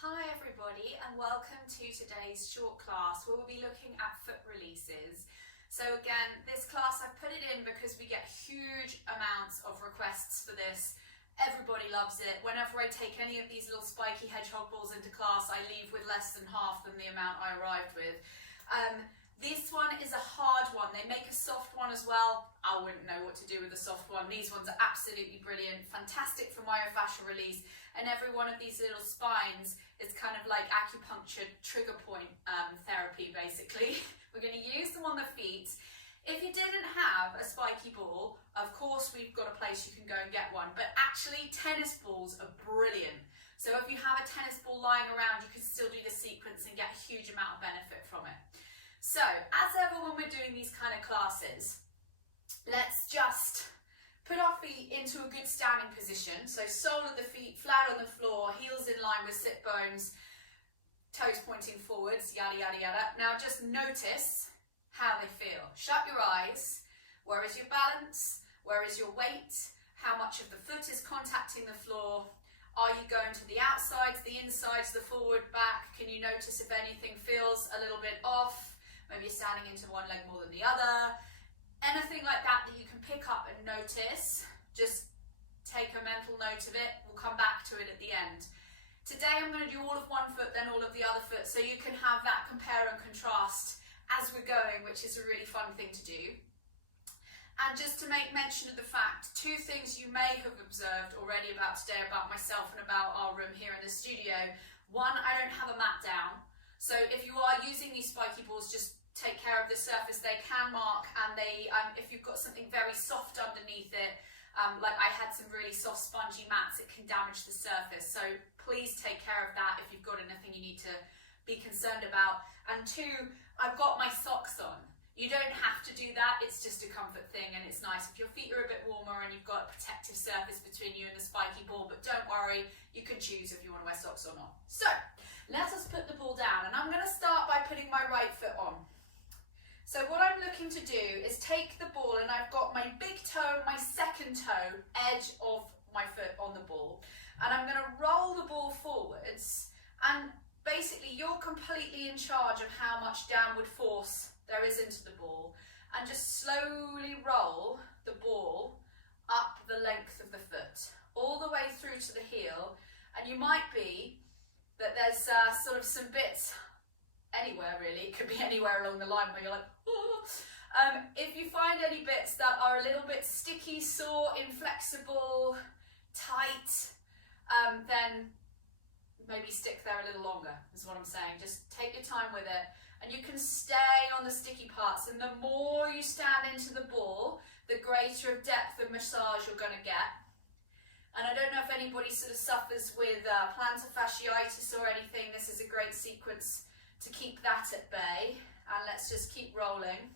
Hi everybody, and welcome to today's short class where we'll be looking at foot releases. So again, this class I've put it in because we get huge amounts of requests for this. Everybody loves it. Whenever I take any of these little spiky hedgehog balls into class, I leave with less than half than the amount I arrived with. This one is a hard one. They make a soft one as well. I wouldn't know what to do with a soft one. These ones are absolutely brilliant, fantastic for myofascial release, and every one of these little spines is kind of like acupuncture trigger point therapy, basically. We're going to use them on the feet. If you didn't have a spiky ball, of course we've got a place you can go and get one, but actually tennis balls are brilliant. So if you have a tennis ball lying around, you can still do the sequence and get a huge amount of benefit from it. So, as ever when we're doing these kind of classes, let's just put our feet into a good standing position. So sole of the feet flat on the floor, heels in line with sit bones, toes pointing forwards, yada, yada, yada. Now just notice how they feel. Shut your eyes. Where is your balance? Where is your weight? How much of the foot is contacting the floor? Are you going to the outsides, the insides, the forward, back? Can you notice if anything feels a little bit off? Maybe you're standing into one leg more than the other. Anything like that you can pick up and notice, just take a mental note of it. We'll come back to it at the end. Today I'm going to do all of one foot, then all of the other foot, so you can have that compare and contrast as we're going, which is a really fun thing to do. And just to make mention of the fact, two things you may have observed already about today, about myself and about our room here in the studio. One, I don't have a mat down. So if you are using these spiky balls, just take care of the surface. They can mark, and they, if you've got something very soft underneath it, like I had some really soft spongy mats, it can damage the surface. So please take care of that if you've got anything you need to be concerned about. And two, I've got my socks on. You don't have to do that, it's just a comfort thing, and it's nice if your feet are a bit warmer and you've got a protective surface between you and the spiky ball, but don't worry, you can choose if you want to wear socks or not. So, let us put the ball down, and I'm going to start by putting my right foot on. So what I'm looking to do is take the ball, and I've got my big toe, my second toe, edge of my foot on the ball, and I'm going to roll the ball forwards, and basically you're completely in charge of how much downward force there is into the ball, and just slowly roll the ball up the length of the foot, all the way through to the heel. And you might be that there's sort of some bits anywhere really, it could be anywhere along the line where you're like, oh. If you find any bits that are a little bit sticky, sore, inflexible, tight, then maybe stick there a little longer, is what I'm saying. Just take your time with it, and you can stay on the sticky parts, and the more you stand into the ball, the greater of depth of massage you're going to get. And I don't know if anybody sort of suffers with plantar fasciitis or anything. This is a great sequence to keep that at bay, and let's just keep rolling.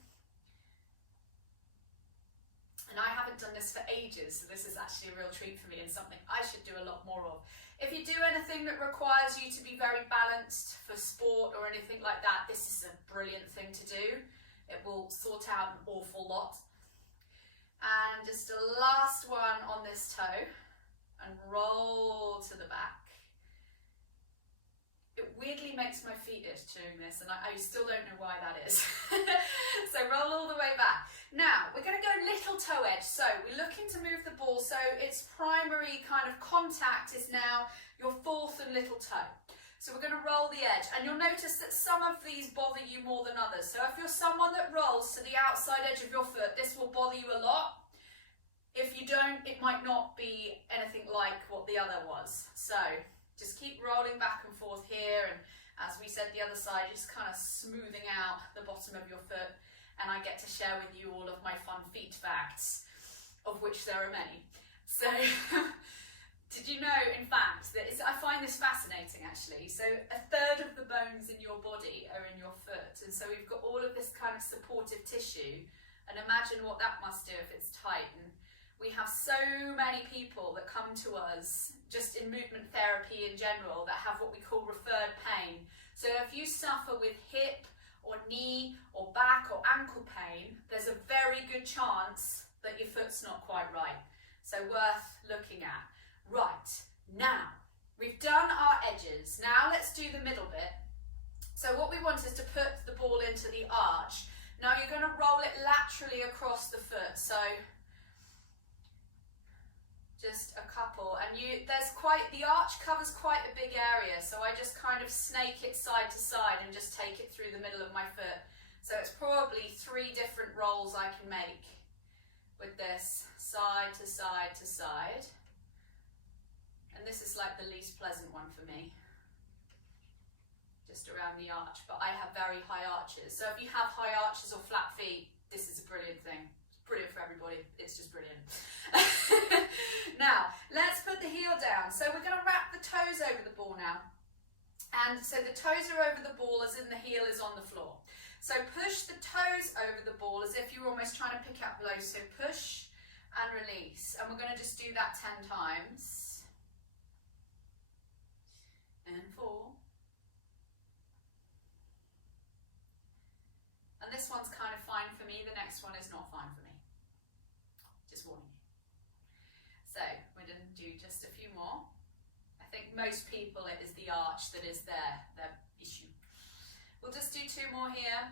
And I haven't done this for ages, so this is actually a real treat for me and something I should do a lot more of. If you do anything that requires you to be very balanced for sport or anything like that, this is a brilliant thing to do. It will sort out an awful lot. And just a last one on this toe, and roll to the back. It weirdly makes my feet itch doing this, and I still don't know why that is. So roll all the way back. Now, we're going to go little toe edge. So we're looking to move the ball, so its primary kind of contact is now your fourth and little toe. So we're going to roll the edge, and you'll notice that some of these bother you more than others. So if you're someone that rolls to the outside edge of your foot, this will bother you a lot. If you don't, it might not be anything like what the other was. So just keep rolling back and forth here, and as we said, the other side, just kind of smoothing out the bottom of your foot, and I get to share with you all of my fun feet facts, of which there are many. So, did you know, in fact, that I find this fascinating actually, so a third of the bones in your body are in your foot, and so we've got all of this kind of supportive tissue, and imagine what that must do if it's tight. And we have so many people that come to us just in movement therapy in general that have what we call referred pain. So if you suffer with hip or knee or back or ankle pain, there's a very good chance that your foot's not quite right. So worth looking at. Right, now We've done our edges. Now let's do the middle bit. So what we want is to put the ball into the arch. Now you're going to roll it laterally across the foot. So just a couple, and the arch covers quite a big area, so I just kind of snake it side to side and just take it through the middle of my foot. So it's probably 3 different rolls I can make with this, side to side to side. And this is like the least pleasant one for me, just around the arch, but I have very high arches. So if you have high arches or flat feet, this is a brilliant thing. Brilliant for everybody, it's just brilliant. Now, let's put the heel down. So we're going to wrap the toes over the ball now. And so the toes are over the ball as in the heel is on the floor. So push the toes over the ball as if you're almost trying to pick up low. So push and release. And we're going to just do that 10 times. And 4. And this one's kind of fine for me. The next one is not fine for me. Just warning you. So we're going to do just a few more. I think most people it is the arch that is their issue. We'll just do 2 more here.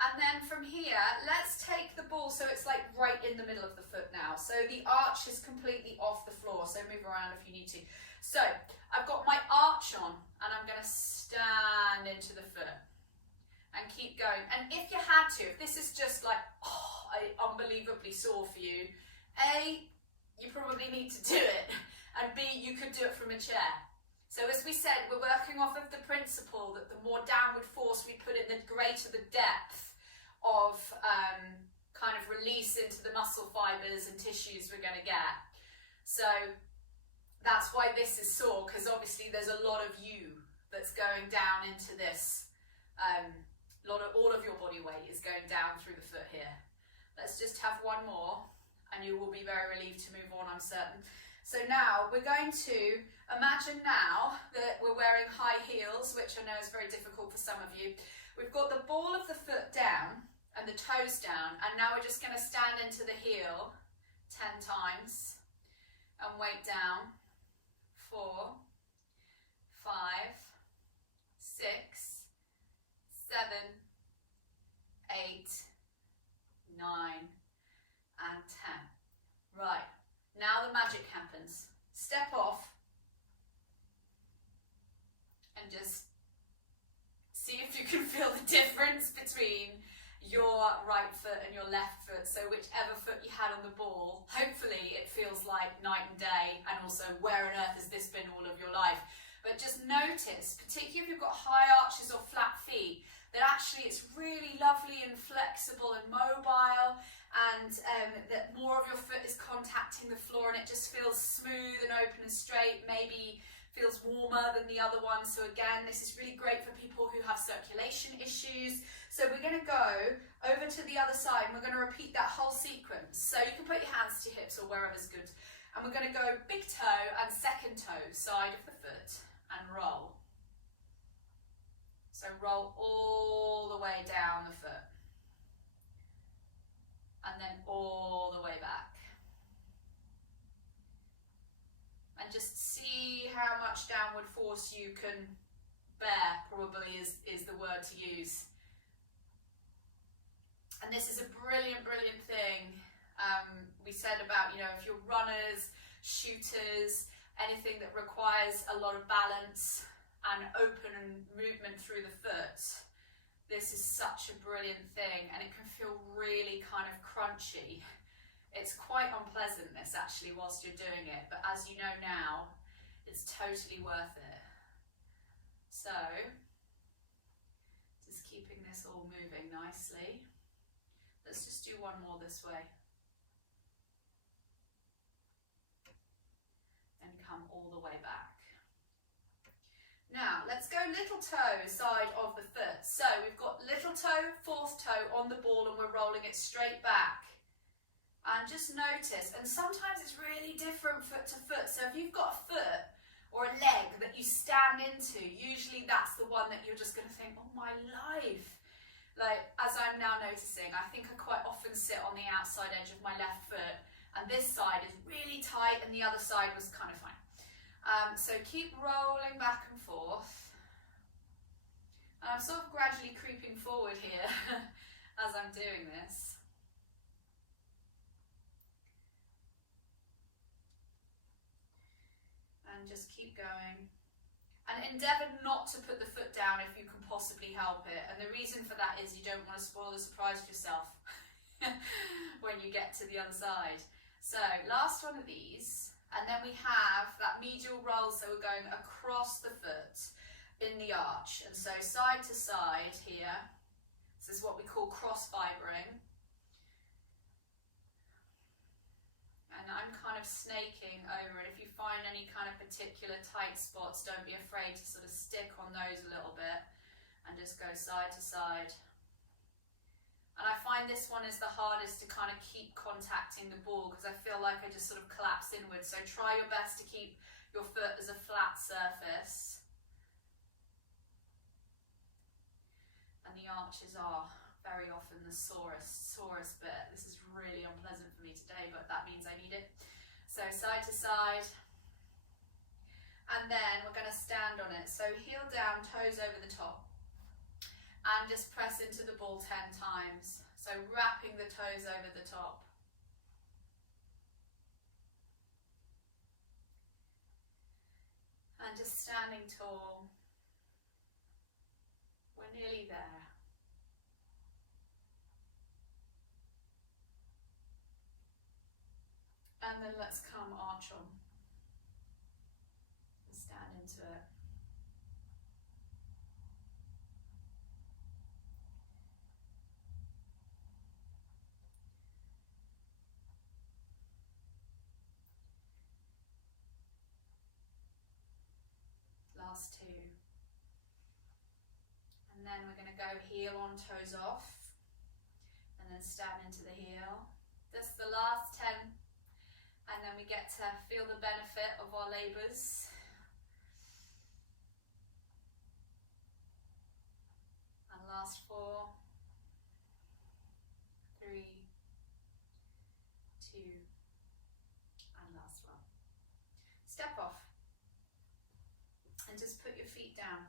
And then from here, let's take the ball so it's like right in the middle of the foot now. So the arch is completely off the floor. So move around if you need to. So I've got my arch on and I'm going to stand into the foot. And keep going. And if you had to, if this is just like, unbelievably sore for you, A, you probably need to do it, and B, you could do it from a chair. So as we said, we're working off of the principle that the more downward force we put in, the greater the depth of kind of release into the muscle fibers and tissues we're going to get. So that's why this is sore, because obviously there's a lot of you that's going down into this. All of your body weight is going down through the foot here. Let's just have one more and you will be very relieved to move on, I'm certain. So now we're going to imagine now that we're wearing high heels, which I know is very difficult for some of you. We've got the ball of the foot down and the toes down, and now we're just going to stand into the heel 10 times and weight down. 4, 5, 6, 7, 8, 9, and 10. Right, now the magic happens. Step off and just see if you can feel the difference between your right foot and your left foot. So whichever foot you had on the ball, hopefully it feels like night and day, and also where on earth has this been all of your life? But just notice, particularly if you've got high arches or flat feet, that actually it's really lovely and flexible and mobile, and that more of your foot is contacting the floor and it just feels smooth and open and straight, maybe feels warmer than the other one. So again, this is really great for people who have circulation issues. So we're going to go over to the other side and we're going to repeat that whole sequence. So you can put your hands to your hips or wherever's good. And we're going to go big toe and second toe, side of the foot, and roll. So roll all the way down the foot. And then all the way back. And just see how much downward force you can bear, probably is the word to use. And this is a brilliant, brilliant thing. We said about, if you're runners, shooters, anything that requires a lot of balance and open and movement through the foot, this is such a brilliant thing, and it can feel really kind of crunchy. It's quite unpleasant, this, actually, whilst you're doing it, but as you know now, it's totally worth it. So, just keeping this all moving nicely. Let's just do one more this way. And come all the way back. Now, let's go little toe, side of the foot. So, we've got little toe, fourth toe on the ball, and we're rolling it straight back. And just notice, and sometimes it's really different foot to foot. So if you've got a foot or a leg that you stand into, usually that's the one that you're just going to think, oh my life. Like, as I'm now noticing, I think I quite often sit on the outside edge of my left foot, and this side is really tight and the other side was kind of fine. So keep rolling back and forth. And I'm sort of gradually creeping forward here as I'm doing this. And just keep going. And endeavour not to put the foot down if you can possibly help it. And the reason for that is you don't want to spoil the surprise for yourself when you get to the other side. So last one of these. And then we have that medial roll, so we're going across the foot in the arch. And so side to side here. This is what we call cross fibering. And I'm kind of snaking over it. If you find any kind of particular tight spots, don't be afraid to sort of stick on those a little bit and just go side to side. And I find this one is the hardest to kind of keep contacting the ball because I feel like I just sort of collapse inwards. So try your best to keep your foot as a flat surface. And the arches are very often the sorest bit. This is really unpleasant for me today, but that means I need it. So side to side. And then we're going to stand on it. So heel down, toes over the top. And just press into the ball 10 times. So wrapping the toes over the top. And just standing tall. We're nearly there. And then let's come arch on. And stand into it. Last two. And then we're going to go heel on, toes off. And then stand into the heel. That's the last 10. And then we get to feel the benefit of our labours. And last 4, 3, 2, and last 1. Step off. And just put your feet down.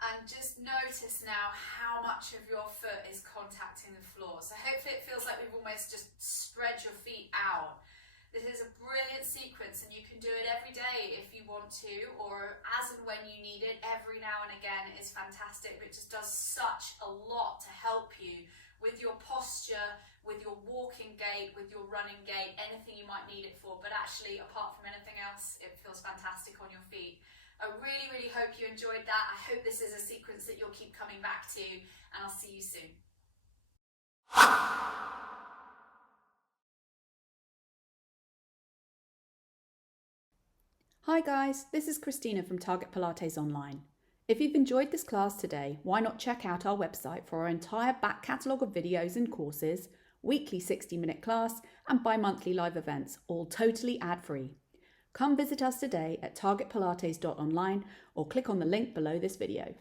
And just notice now how much of your foot is contacting the floor. So hopefully it feels like we've almost just spread your feet out. This is a brilliant sequence and you can do it every day if you want to, or as and when you need it. Every now and again is fantastic, but it just does such a lot to help you with your posture, with your walking gait, with your running gait, anything you might need it for. But actually, apart from anything else, it feels fantastic on your feet. I really, really hope you enjoyed that. I hope this is a sequence that you'll keep coming back to, and I'll see you soon. Hi guys, this is Christina from Target Pilates Online. If you've enjoyed this class today, why not check out our website for our entire back catalogue of videos and courses, weekly 60-minute class and bi-monthly live events, all totally ad-free. Come visit us today at targetpilates.online or click on the link below this video.